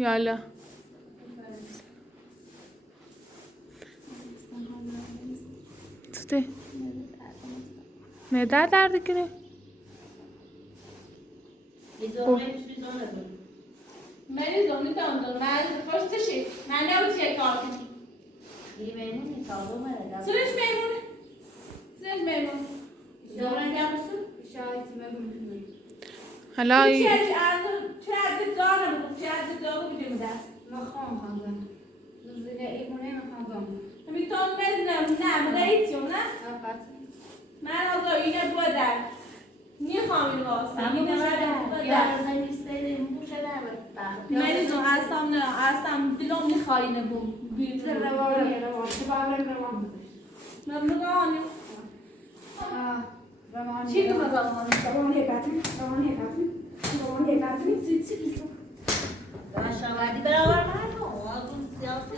یالا چطه؟ معده درد کنه؟ مریض نمیتونم مریض پشتشی من نمیشه کار کنی یه میمونی تابو مرده سرش میمون دوران جامسو شاید میمون حالا چه از دارم چه از دارم میدیم دست مخوام خواندم زیر ایمونه مخوام میتونم بزنم نه مداییتیم نه فقط من از اینه بودم میخوام این واسه همون اینه بوده یا ارزن نیسته این بوده مریض اصلا دلم میخوای اینه بیم روان چی رو روانی شواهدی برابر من آقون سیاسی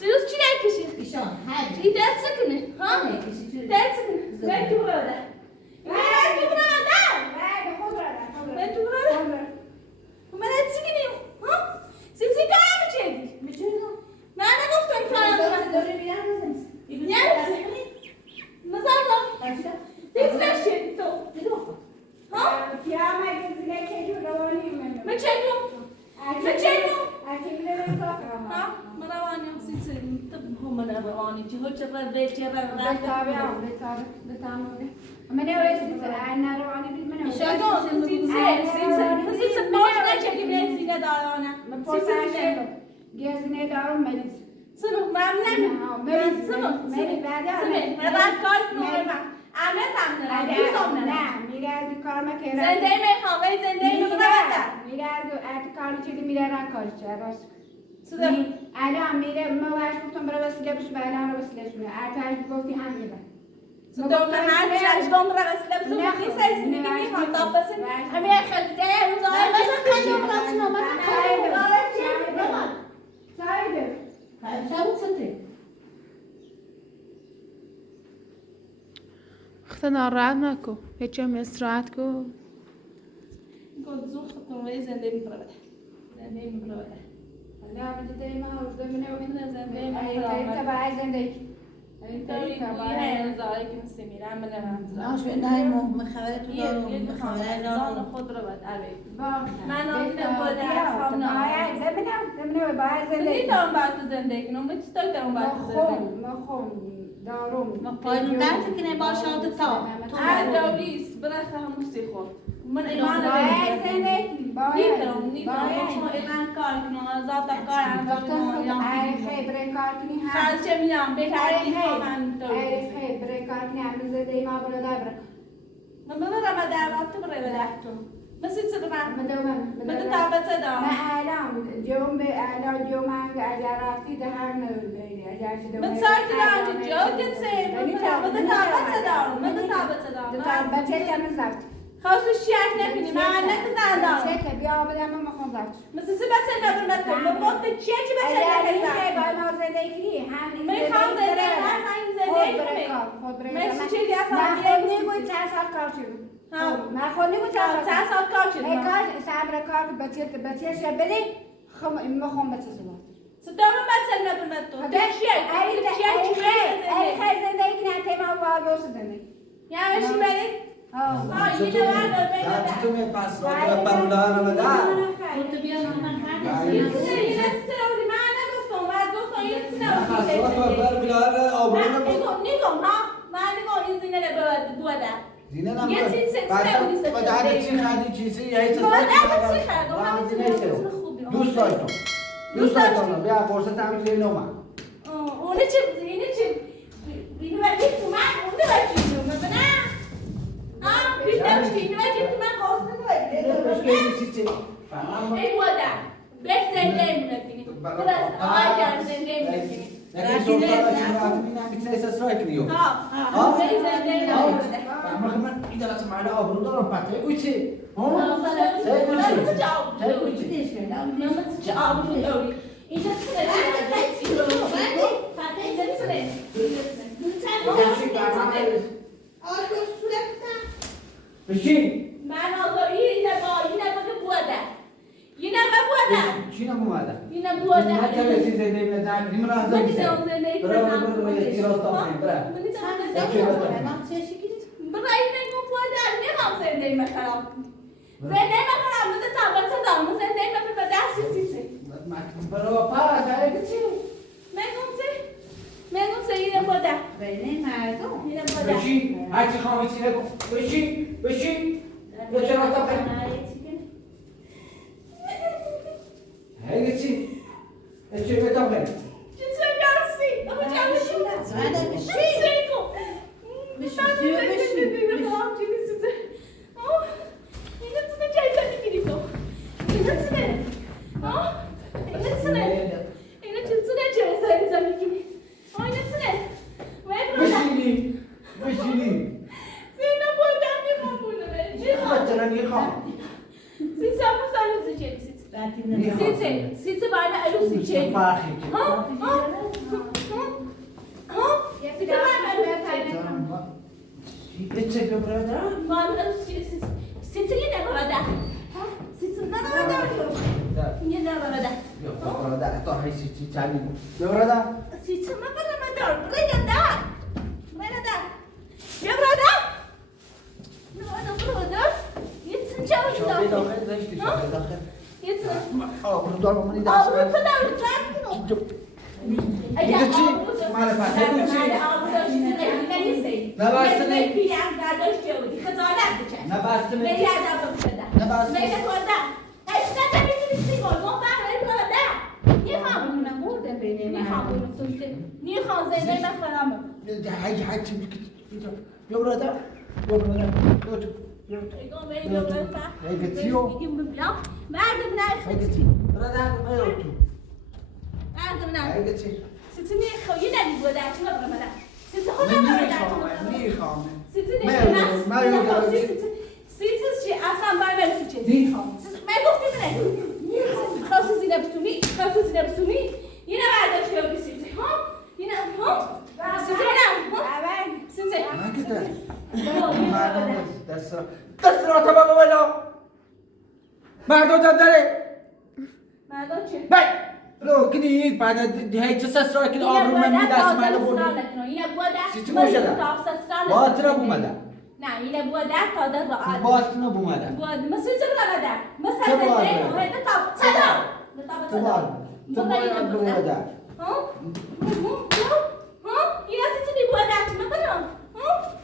Sirus چی نکشید؟ ایشان هر چی دست سکنه؟ ها؟ دست سکنه باید تو براده باید تو براده باید تو براده من از چی کنیم؟ ها؟ سیسی کارم میچهدی؟ من نگفتم کارم یعنی مزارم دیز نشید تو ها؟ من چهدیم ها؟ من روانیم سیسی من روانی چه ها چه را به چه را شادون سیسی باش نچگی به سینه دارانه گزینه دارم مریض سمو ممنون من کار کنم عمل نه میگرد کار مکرد زنده میخوام ولی زنده نمیخوام میگرد کار چیزی میره کار چه راست سودم الان میره ما واش گفتم برای وسیله بس الان رو وسیله شونه ارتاش گفتی هم میره سودم هر چیز بام را وسیله بس وقتی سایز نمیخوام تا بس همین خیلی روزا مثلا خیلی اوناتونو مثلا خیلی سایده شبو سنتی خدا ناراحت نکو هیچم استراحت کو گل زود خودم ولی زنده میخوام لا بدي ما هو زمنه وين زنده انت بقى زندك انت زایک نسیمی عمل آش به نایمو مخابرت زان خود رو بد علی من انا آدم بود اصلا زمنه بقى زندك نمیتونم با تو زندگی کنم میتونم با تو زندگی مخم دارم ما پایین درد کنه باشه تا هر دوریس برخه هموسی خود من ایمان باید زندگی نیتونم شما ایمان کار کنم ذات کار انجام کنم خیبر کار کنی خرچه میام بهتری من خیبر کار کنی هم زندگی ما برادر برک من ببرم دعوت تو برای بدهتو بس چه دارم من تو تابت دارم نه الان جوم به الان جوم هم اگر رفتی ده هر نمیری اگر چه من سایت دارم جو کسی من تو تابت دارم من تو تابت دارم بچه کم زفت خواستش شیعت نکنی من نکزن دارم چه که بیا بدم من مخون زفت مثل سی بچه نبرمتم من وقت چیه چی بچه نکزن باید ما زندگی هم میخوام زندگی من چی چیزی اصلا من نگوی چند سال کار شدم من خود نگوی چند سال کار شدم کار صبر کار بچه شب بدی مخون بچه شد صدام بچه نبرمتم چیه خیلی زندگی نه تیما باید باشه زندگی یعنی چی بدی؟ تو می پس را پرولا رو بده. تو بیا من بر بلار آبرون نگاه ها من نگاه این زینه رو بودم زینه نم یه چیز سنتی بعد چی خریدی چیزی یه چیز بعد چی خریدم دوست داشتم بیا قرص تعمیر کنی نوما اون چه اینو وقتی تو من اون وقتی تو من نه ها بیشترش اینو وقتی تو من قرص نمیدی ای بودم بهتر نمیدونی درست آیا زنده نمیدونی لكن صوت هذا بتنسى سرايك اليوم ها زنده نمیدونی من إذا لا سمعنا أبرو ضرب باتري وشي بشي من آزاری اینه بوده اینه بوده شنو مو هذا؟ اینه بوده ما كان يصير زي ما نعرف من راح من زنده برای نگو بوده نمیخوام زنده مخرام زنده مخرام بده تابت دارم زنده مخرام به دست سیسی برو پا جای چی؟ مگم چه اینه بوده بین مردم اینه بوده بشی هرچی خواهی چی نگو بشی یا چرا تا کنی؟ هیگه چی؟ چی بتا کنی؟ چه گرسی؟ اما جمعشون Size bana alusi çek. Ha? Size bana alusi çek. Geçecek mi burada? Bana alusi çek. Size yine burada. Size ne burada? Yine burada. Yok burada. Toh hiç çali. Burada. Size ne burada? Burada. Burada. Ya burada. Burada. Yetsin çalışıyor. Şöyle dahil de işte şöyle dahil. Yetsin. Burada olmanı da. Avrupa da Sizi niye yine mi bu dertine bırakmadan? Sizi siz şey aslan barber için. Siz ben doktor ne? Siz yine besuni. Yine verdi şey yok sizi. Ha? Yine ha? Sizi ne? Ha? Sizi. ما كده. دسرا تمام ولا؟ مردم داره. Merdan çek. بای. رو كني بعد هاي تسسرا كده آبرو من میدست مال بود. Yine bu da. Sizi mi hoşada? Batına bu mada. Ne yine bu da tadı rahat. Batına bu mada. Bu nasıl söyledi? Mesela ne? Orada tab. Sada. Tabar. Tabar bu mada. Ha? Ha? Yine sizi bu da mı bana? Ha?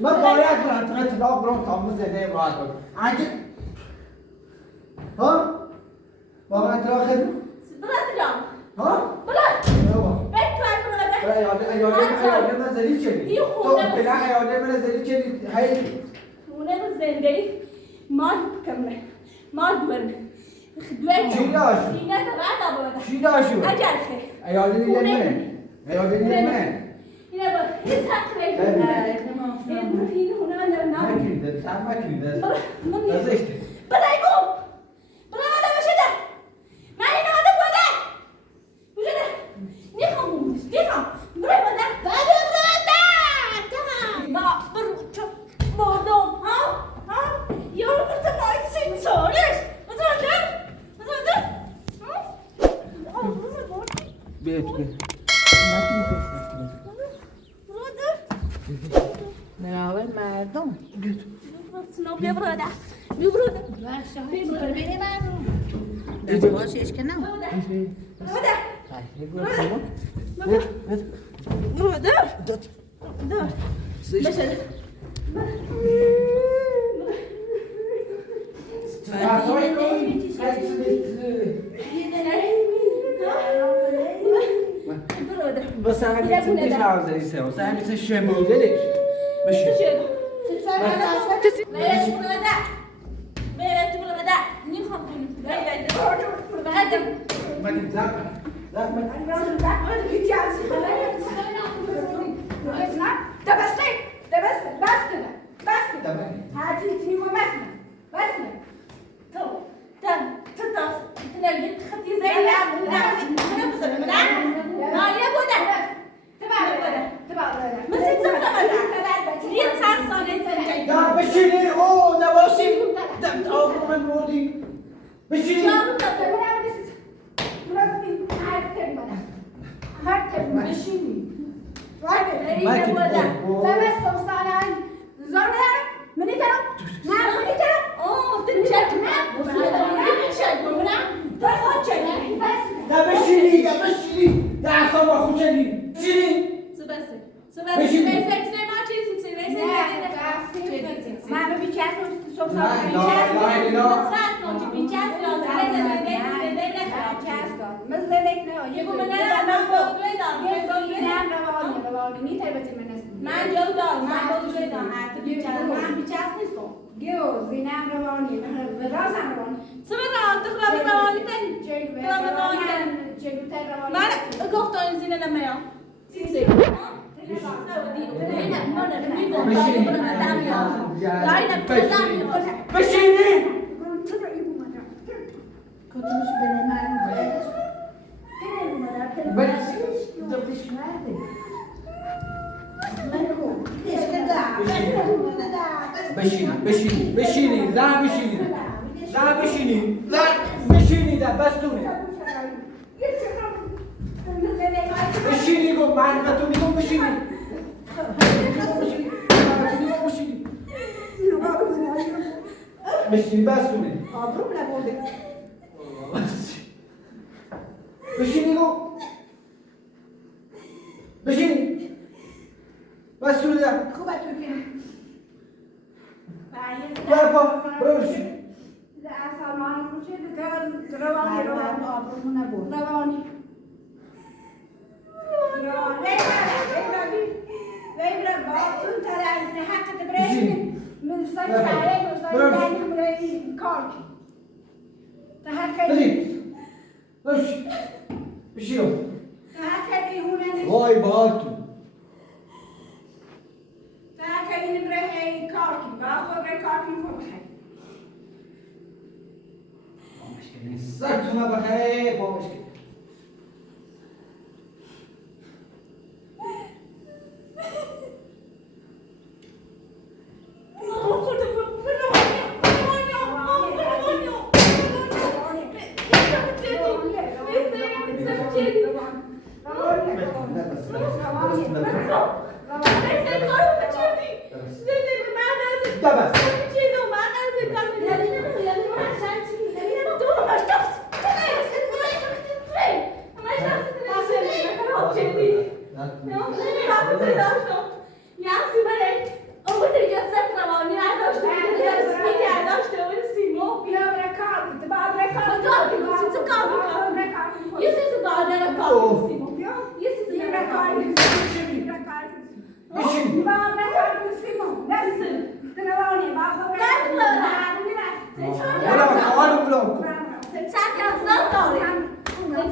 ما باید برات اطلاق برام تاموز زده راحت بود. عجب. ها؟ با من اطلاق خیلی؟ برات ها؟ برات. بابا. ایاله من زدی چی؟ تو بلا ایاله من زدی چی؟ هی. اونه زنده مال کمه مال برم چی داشت؟ اینه تا بعد آباده چی داشت؟ اگر خیر ایالی منه ایالی منه اینه بود این سخت بگیر این هونه من دارم نام مکریده تم مکریده ازشته بدای گو بدای آده باشه ده من این آده بوده بوده ده نیخوام بومش نیخوام برای بوده بده بوده ما برو چو بردم ها یارو برده باید سین سالش متوجه بیت برای مردم سنو بیا برده بیا برده ببینی مردم دست باشیش که نه بشه بس همین چیزی شازده سه و همین چیز شموده دیش بشه مگه زحمت بشینی او نباشی دم آقا من بودی بشینی من جلو دارم من بودو بدم حتی بیچست من بیچست نیستم گیو زینم روانی رازم روانی سمعت تخرب روانی تن تخرب روانی تن من گفتم زینه نمیام بشینی کتوش بره مردم بشینی زن بشینی بشینی ده بستونه بشینی گفت من به تو میگم بشینی بشینی بستونه آبروم نبوده بشینی گفت بشینی بستونه ده خوبه تو که برو بشین سلمان خوشه روانی آبروم نبود روانی ويبرا باطن ترى انت حق تبريد من صيد عليه وصيد عليه من كاركي تهكي بشيرو تهكي هنا واي باطن تهكي نبري كاركي باخذ كاركي فوقها سرتنا بخير بابشك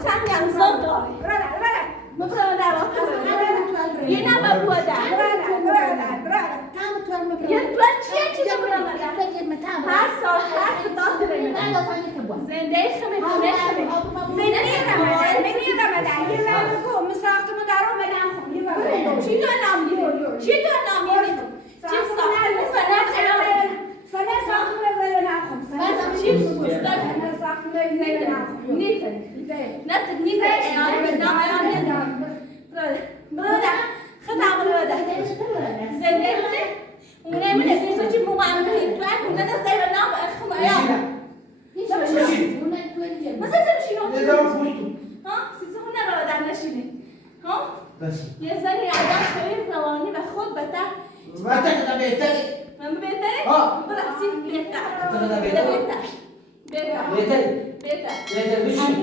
سنگ انسان داره مبرد یه نمه بوده یه تو چیه چیزا برامده هر سال هر ستا داره زنده خمه خمه چی تو نام دیدی؟ چی تو نام دیدی؟ چی ساخته فنا ساخته چی برادر خدام برادر زنده اونه من نفسه چی مقام بهی تو اون نده سعی نام اخم ایا مثلا چی نمی ها سیزه هونه برادر نشینه ها یه زنی عادت خیلی روانی و خود بهتر وقتی بهتری من بهتره ها برای سیف بهتر بهتر بهتر بهتری بهتر